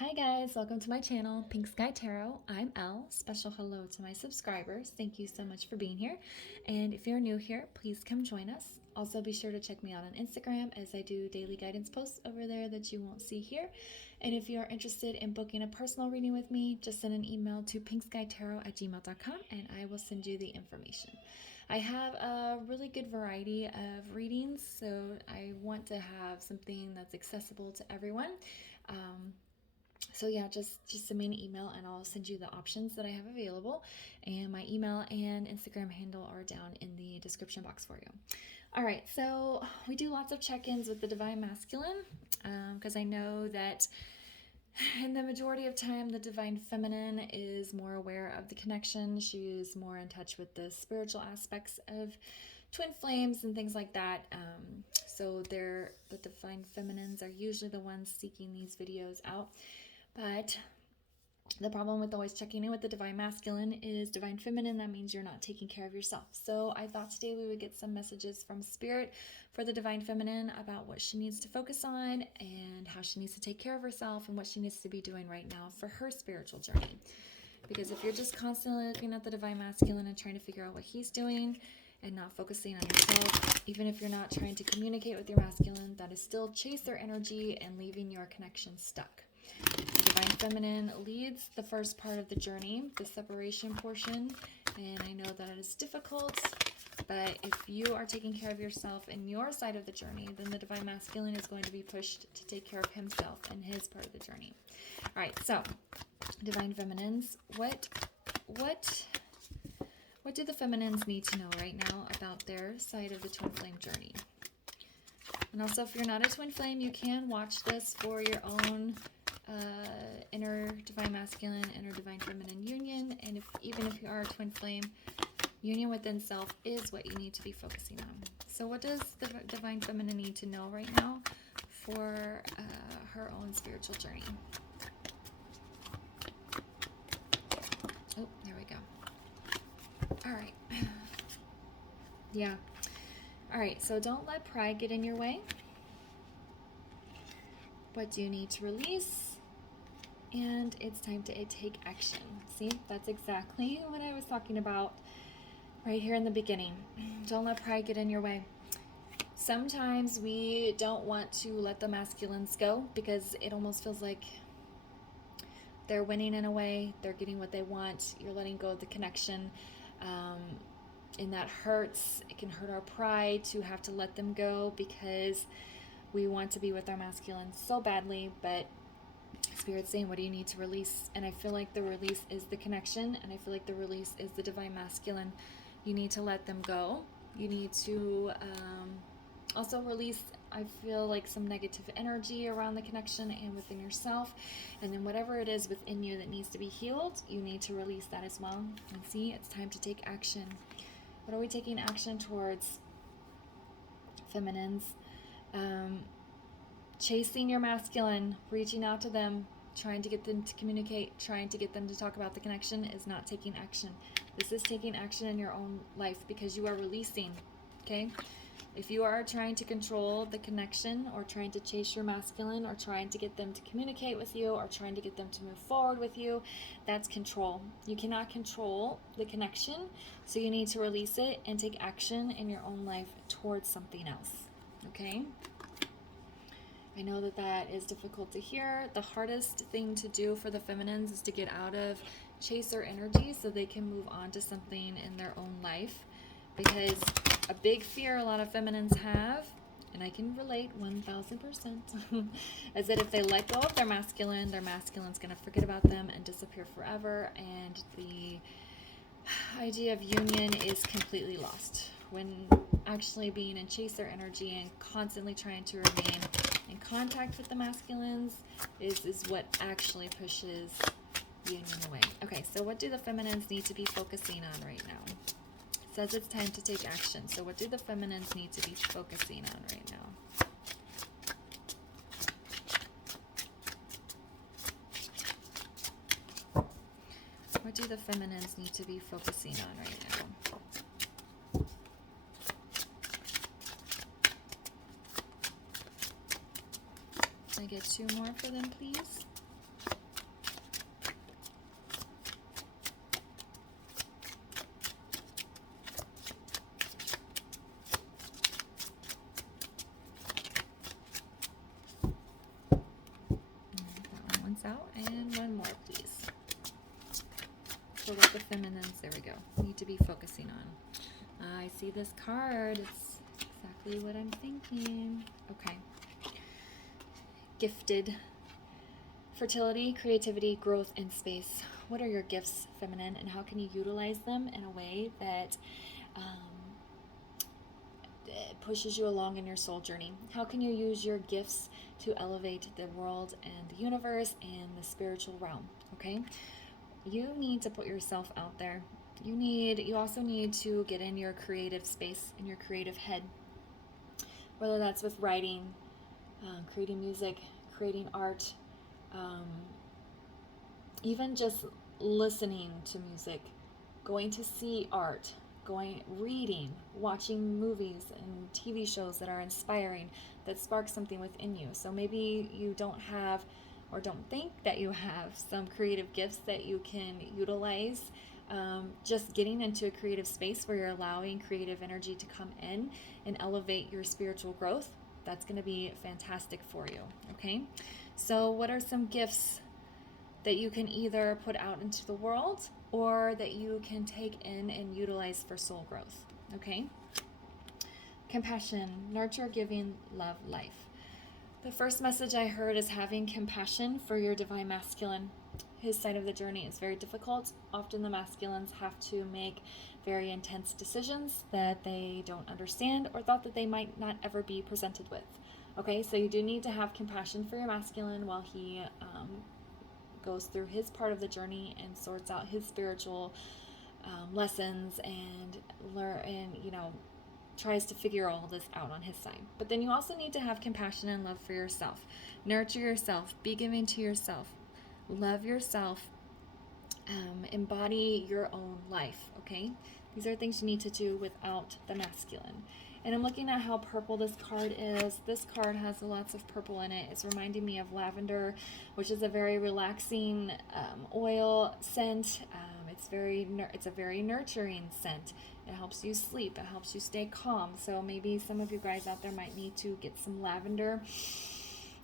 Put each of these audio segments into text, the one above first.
Hi guys, welcome to my channel, Pink Sky Tarot. I'm Elle. Special hello to my subscribers. Thank you so much for being here. And if you're new here, please come join us. Also be sure to check me out on Instagram as I do daily guidance posts over there that you won't see here. And if you are interested in booking a personal reading with me, just send an email to pinkskytarot@gmail.com and I will send you the information. I have a really good variety of readings, so I want to have something that's accessible to everyone. So yeah, just send me an email and I'll send you the options that I have available. And my email and Instagram handle are down in the description box for you. All right, so we do lots of check-ins with the Divine Masculine because I know that in the majority of time, the Divine Feminine is more aware of the connection. She's more in touch with the spiritual aspects of twin flames and things like that. So the Divine Feminines are usually the ones seeking these videos out. But the problem with always checking in with the Divine Masculine is Divine Feminine. That means you're not taking care of yourself. So I thought today we would get some messages from Spirit for the Divine Feminine about what she needs to focus on and how she needs to take care of herself and what she needs to be doing right now for her spiritual journey. Because if you're just constantly looking at the Divine Masculine and trying to figure out what he's doing and not focusing on yourself, even if you're not trying to communicate with your masculine, that is still chaser energy and leaving your connection stuck. The Divine Feminine leads the first part of the journey, the separation portion, and I know that it is difficult, but if you are taking care of yourself in your side of the journey, then the Divine Masculine is going to be pushed to take care of himself in his part of the journey. All right, so Divine Feminines, what do the Feminines need to know right now about their side of the twin flame journey? And also, if you're not a twin flame, you can watch this for your own inner Divine Masculine, inner Divine Feminine union. And even if you are a twin flame, union within self is what you need to be focusing on. So what does the Divine Feminine need to know right now for her own spiritual journey? Oh, there we go. All right. Yeah. All right, so don't let pride get in your way. What do you need to release? And it's time to take action. See, that's exactly what I was talking about right here in the beginning. Don't let pride get in your way. Sometimes we don't want to let the masculines go because it almost feels like they're winning in a way. They're getting what they want. You're letting go of the connection. And that hurts. It can hurt our pride to have to let them go because we want to be with our masculine so badly, but Spirit's saying, what do you need to release? And I feel like the release is the connection, and I feel like the release is the Divine Masculine. You need to let them go. You need to also release, I feel like, some negative energy around the connection and within yourself. And then whatever it is within you that needs to be healed, you need to release that as well. And see, it's time to take action. What are we taking action towards, Feminines? Chasing your masculine, reaching out to them, trying to get them to communicate, trying to get them to talk about the connection is not taking action. This is taking action in your own life because you are releasing, okay? If you are trying to control the connection or trying to chase your masculine or trying to get them to communicate with you or trying to get them to move forward with you, that's control. You cannot control the connection, so you need to release it and take action in your own life towards something else, okay? I know that is difficult to hear. The hardest thing to do for the Feminines is to get out of chaser energy so they can move on to something in their own life. Because a big fear a lot of Feminines have, and I can relate 1000%, is that if they let go of their masculine's going to forget about them and disappear forever, and the idea of union is completely lost. When actually being in chaser energy and constantly trying to remain in contact with the masculines is what actually pushes union away. Okay, so what do the Feminines need to be focusing on right now? It says it's time to take action. So what do the Feminines need to be focusing on right now? What do the Feminines need to be focusing on right now? Can I get two more for them, please? for what the feminines, there we go, need to be focusing on. I see this card. It's exactly what I'm thinking. Okay. Gifted. Fertility, creativity, growth, and space. What are your gifts, feminine, and how can you utilize them in a way that pushes you along in your soul journey? How can you use your gifts to elevate the world and the universe and the spiritual realm? Okay, you need to put yourself out there. You also need to get in your creative space, in your creative head, whether that's with writing, creating music, creating art, even just listening to music, going to see art, reading, watching movies and TV shows that are inspiring, that spark something within you. So maybe you don't have, or don't think that you have, some creative gifts that you can utilize. Just getting into a creative space where you're allowing creative energy to come in and elevate your spiritual growth, that's going to be fantastic for you. Okay, so what are some gifts that you can either put out into the world or that you can take in and utilize for soul growth? Okay, compassion, nurture, giving, love, life. The first message I heard is having compassion for your divine masculine. His side of the journey is very difficult. Often the masculines have to make very intense decisions that they don't understand or thought that they might not ever be presented with. Okay, so you do need to have compassion for your masculine while he goes through his part of the journey and sorts out his spiritual lessons and tries to figure all this out on his side. But then you also need to have compassion and love for yourself. Nurture yourself. Be giving to yourself. Love yourself. Embody your own life. Okay? These are things you need to do without the masculine. And I'm looking at how purple this card is. This card has lots of purple in it. It's reminding me of lavender, which is a very relaxing oil scent. It's a very nurturing scent. It helps you sleep. It helps you stay calm. So maybe some of you guys out there might need to get some lavender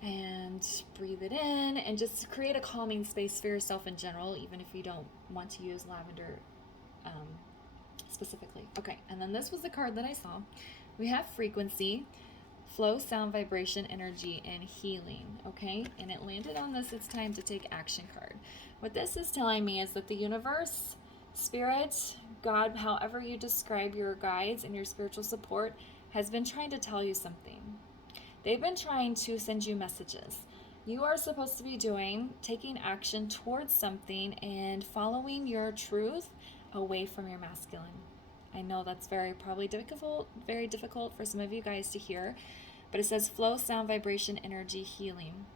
and breathe it in and just create a calming space for yourself in general, even if you don't want to use lavender specifically. Okay, and then this was the card that I saw. We have frequency, flow, sound, vibration, energy, and healing. Okay, and it landed on this "It's time to take action" card. What this is telling me is that the universe, spirit, God, however you describe your guides and your spiritual support, has been trying to tell you something. They've been trying to send you messages. You are supposed to be taking action towards something and following your truth away from your masculine. I know that's very difficult for some of you guys to hear, but it says flow, sound, vibration, energy, healing.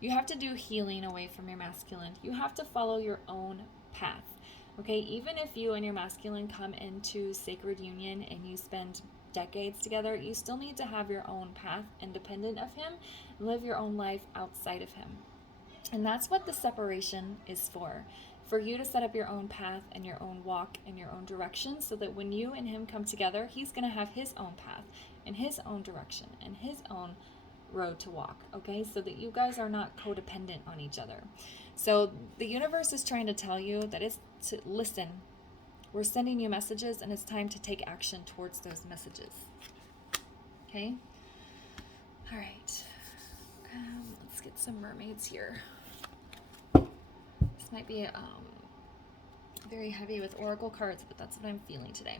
You have to do healing away from your masculine. You have to follow your own path. Okay, even if you and your masculine come into sacred union and you spend decades together, you still need to have your own path independent of him, live your own life outside of him. And that's what the separation is for you to set up your own path and your own walk and your own direction, so that when you and him come together, he's going to have his own path and his own direction and his own road to walk. Okay, so that you guys are not codependent on each other. So the universe is trying to tell you that it's to listen. We're sending you messages, and it's time to take action towards those messages. Okay? All right. Let's get some mermaids here. This might be very heavy with oracle cards, but that's what I'm feeling today.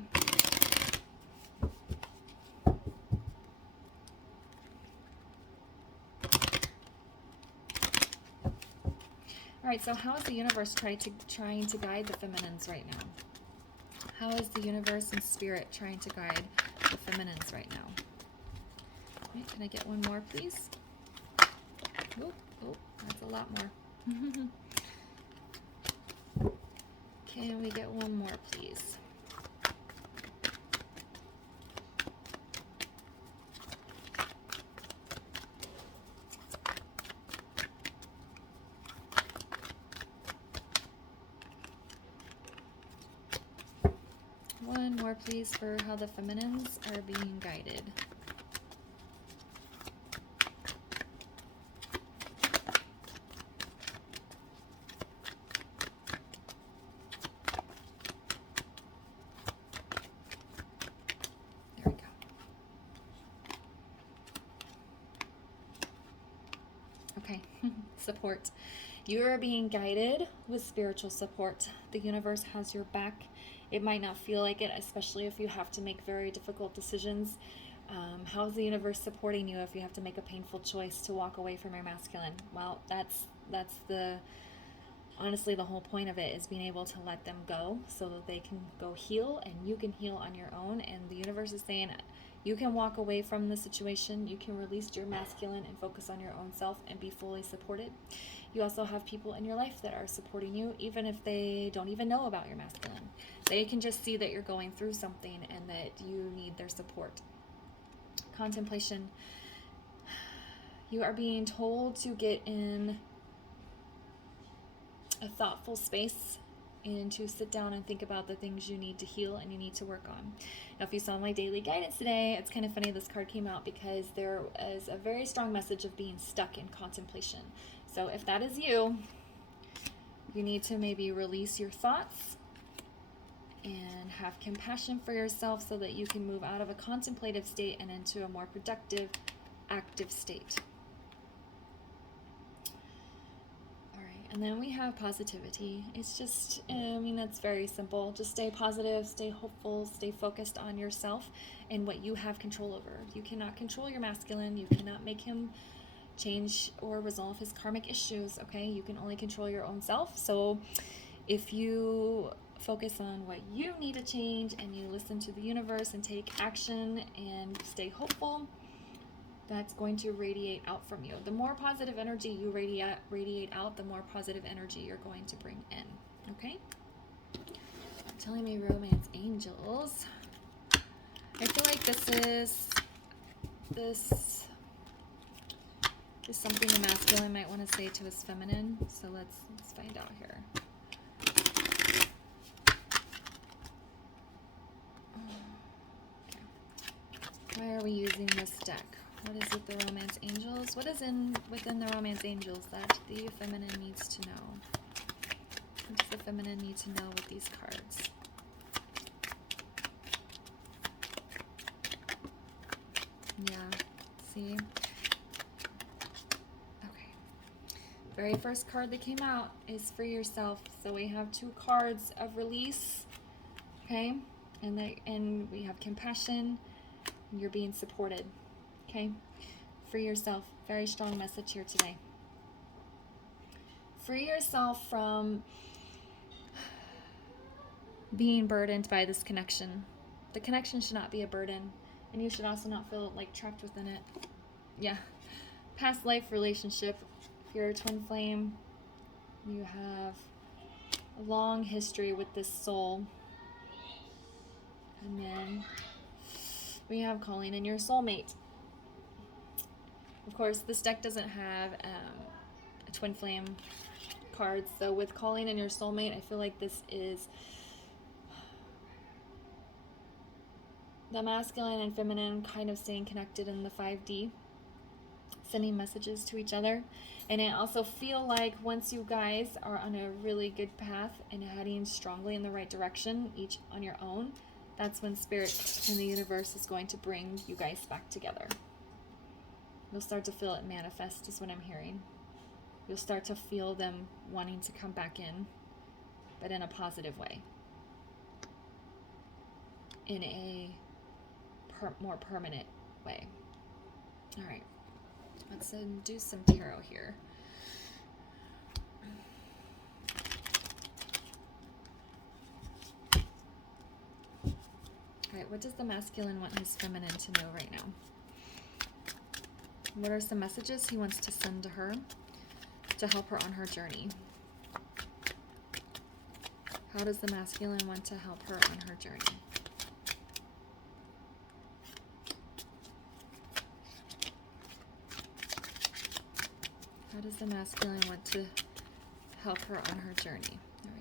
All right, so how is the universe trying to guide the feminines right now? How is the universe and spirit trying to guide the feminines right now? Okay, can I get one more, please? Oh, that's a lot more. Can we get one more, please? One more, please, for how the feminines are being guided. Okay, support. You are being guided with spiritual support. The universe has your back. It might not feel like it, especially if you have to make very difficult decisions. How's the universe supporting you if you have to make a painful choice to walk away from your masculine? Well, that's honestly the whole point of it, is being able to let them go so that they can go heal and you can heal on your own. And the universe is saying you can walk away from the situation, you can release your masculine and focus on your own self and be fully supported. You also have people in your life that are supporting you, even if they don't even know about your masculine. They can just see that you're going through something and that you need their support. Contemplation. You are being told to get in a thoughtful space and to sit down and think about the things you need to heal and you need to work on. Now, if you saw my daily guidance today, it's kind of funny this card came out because there is a very strong message of being stuck in contemplation. So if that is you, you need to maybe release your thoughts and have compassion for yourself so that you can move out of a contemplative state and into a more productive, active state. And then we have positivity. It's just, that's very simple. Just stay positive, stay hopeful, stay focused on yourself and what you have control over. You cannot control your masculine. You cannot make him change or resolve his karmic issues, okay? You can only control your own self. So if you focus on what you need to change and you listen to the universe and take action and stay hopeful, that's going to radiate out from you. The more positive energy you radiate out, the more positive energy you're going to bring in, okay? Telling me romance angels. I feel like this is something the masculine might want to say to his feminine. So let's find out here. Why are we using this deck? What is with the romance angels? What is within the romance angels that the feminine needs to know? What does the feminine need to know with these cards? Yeah, see? Okay. Very first card that came out is free yourself. So we have 2 cards of release, okay? And we have compassion. And you're being supported. Okay, free yourself. Very strong message here today. Free yourself from being burdened by this connection. The connection should not be a burden, and you should also not feel like trapped within it. Yeah, past life relationship. If you're a twin flame, you have a long history with this soul, and then we have calling in your soulmate. Of course, this deck doesn't have a twin flame card, so with calling in your soulmate, I feel like this is the masculine and feminine kind of staying connected in the 5D, sending messages to each other. And I also feel like once you guys are on a really good path and heading strongly in the right direction, each on your own, that's when Spirit and the universe is going to bring you guys back together. You'll start to feel it manifest, is what I'm hearing. You'll start to feel them wanting to come back in, but in a positive way. In a more permanent way. All right. Let's do some tarot here. All right, what does the masculine want his feminine to know right now? What are some messages he wants to send to her to help her on her journey? How does the masculine want to help her on her journey? How does the masculine want to help her on her journey? There we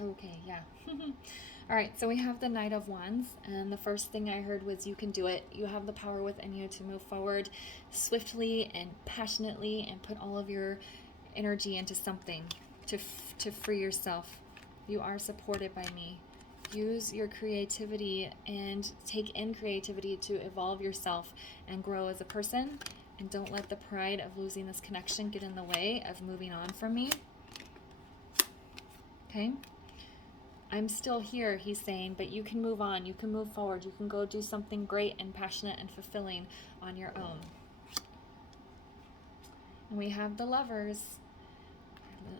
go. Okay, yeah. All right, so we have the Knight of Wands, and the first thing I heard was you can do it. You have the power within you to move forward swiftly and passionately and put all of your energy into something to free yourself. You are supported by me use your creativity and take in creativity to evolve yourself and grow as a person. And don't let the pride of losing this connection get in the way of moving on from me. Okay? I'm still here, he's saying, but you can move on. You can move forward. You can go do something great and passionate and fulfilling on your own. And we have the Lovers.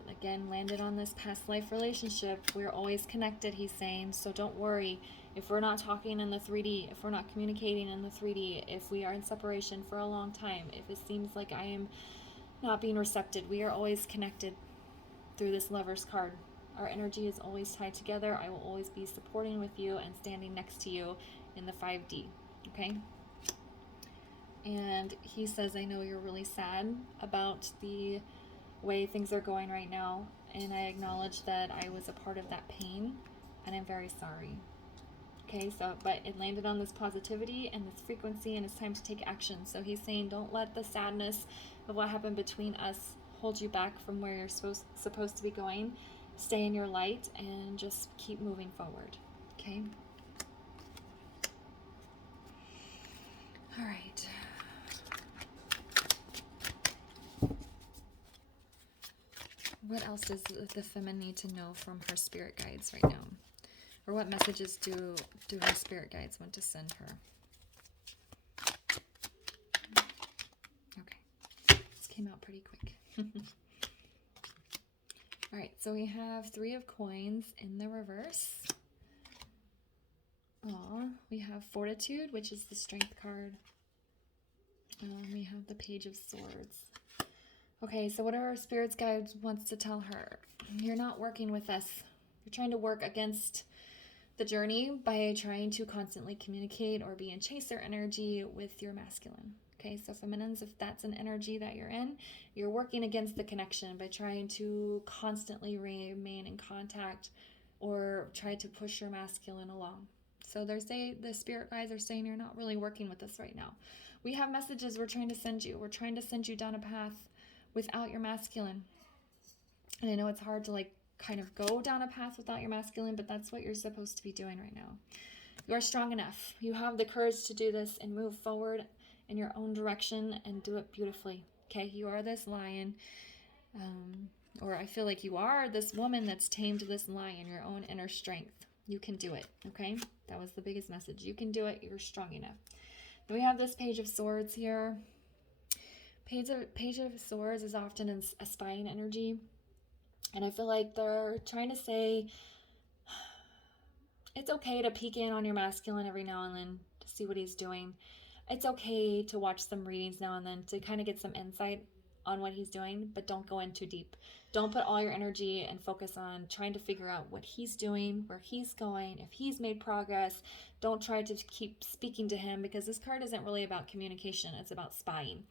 Again, landed on this past life relationship. We're always connected, he's saying, so don't worry. If we're not talking in the 3D, if we're not communicating in the 3D, if we are in separation for a long time, if it seems like I am not being receptive, we are always connected through this Lovers card. Our energy is always tied together. I will always be supporting with you and standing next to you in the 5D, okay? And he says, I know you're really sad about the way things are going right now, and I acknowledge that I was a part of that pain, and I'm very sorry. Okay, so, but it landed on this positivity and this frequency, and it's time to take action. So he's saying, don't let the sadness of what happened between us hold you back from where you're supposed to be going. Stay in your light and just keep moving forward. Okay? All right. What else does the feminine need to know from her spirit guides right now? Or what messages do her spirit guides want to send her? Okay. This came out pretty quick. All right, so we have 3 of coins in the reverse. We have Fortitude, which is the strength card. We have the Page of Swords. Okay, so what are our spirit's guides wants to tell her? You're not working with us. You're trying to work against the journey by trying to constantly communicate or be in chaser energy with your masculine. Okay, so feminines, if that's an energy that you're in, you're working against the connection by trying to constantly remain in contact or try to push your masculine along. So the spirit guides are saying you're not really working with us right now. We have messages we're trying to send you. We're trying to send you down a path without your masculine. And I know it's hard to kind of go down a path without your masculine, but that's what you're supposed to be doing right now. You are strong enough. You have the courage to do this and move forward in your own direction and do it beautifully. Okay, you are this lion, or I feel like you are this woman that's tamed this lion, your own inner strength. You can do it, okay? That was the biggest message. You can do it. You're strong enough. Then we have this Page of Swords here. Page of Swords is often a spying energy. And I feel like they're trying to say it's okay to peek in on your masculine every now and then to see what he's doing. It's okay to watch some readings now and then to kind of get some insight on what he's doing, but don't go in too deep. Don't put all your energy and focus on trying to figure out what he's doing, where he's going, if he's made progress. Don't try to keep speaking to him because this card isn't really about communication. It's about spying.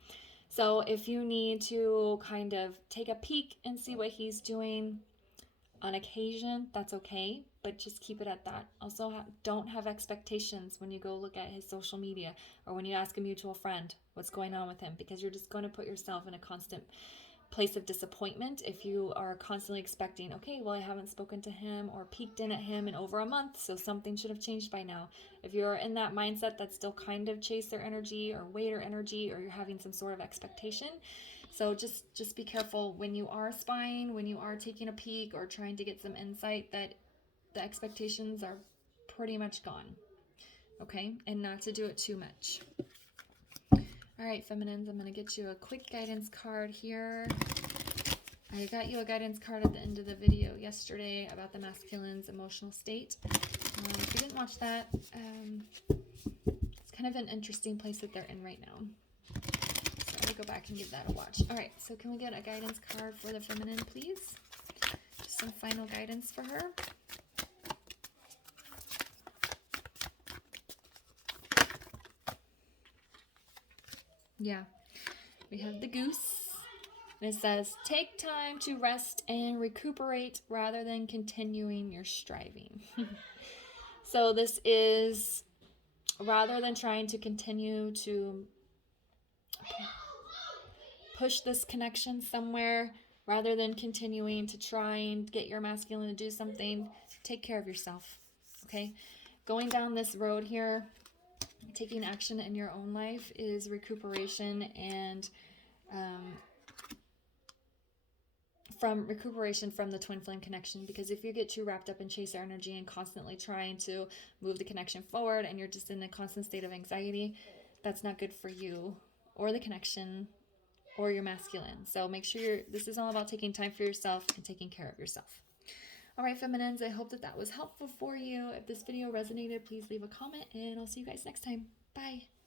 So if you need to kind of take a peek and see what he's doing on occasion, that's okay, but just keep it at that. Also, don't have expectations when you go look at his social media or when you ask a mutual friend what's going on with him, because you're just going to put yourself in a constant place of disappointment if you are constantly expecting, okay, well, I haven't spoken to him or peeked in at him in over a month, so something should have changed by now. If you're in that mindset that's still kind of chaser energy or waiter energy, or you're having some sort of expectation, so just be careful when you are spying, when you are taking a peek or trying to get some insight, that the expectations are pretty much gone, okay? And not to do it too much. All right, feminines, I'm going to get you a quick guidance card here. I got you a guidance card at the end of the video yesterday about the masculine's emotional state. If you didn't watch that, it's kind of an interesting place that they're in right now. So I'll go back and give that a watch. All right, so can we get a guidance card for the feminine, please? Just some final guidance for her. Yeah, we have the Goose, and it says, take time to rest and recuperate rather than continuing your striving. So this is, rather than trying to continue to push this connection somewhere, rather than continuing to try and get your masculine to do something, take care of yourself, okay? Going down this road here, taking action in your own life is recuperation and from the twin flame connection, because if you get too wrapped up in chaser energy and constantly trying to move the connection forward and you're just in a constant state of anxiety, that's not good for you or the connection or your masculine. So make sure this is all about taking time for yourself and taking care of yourself. All right, feminines, I hope that was helpful for you. If this video resonated, please leave a comment and I'll see you guys next time. Bye.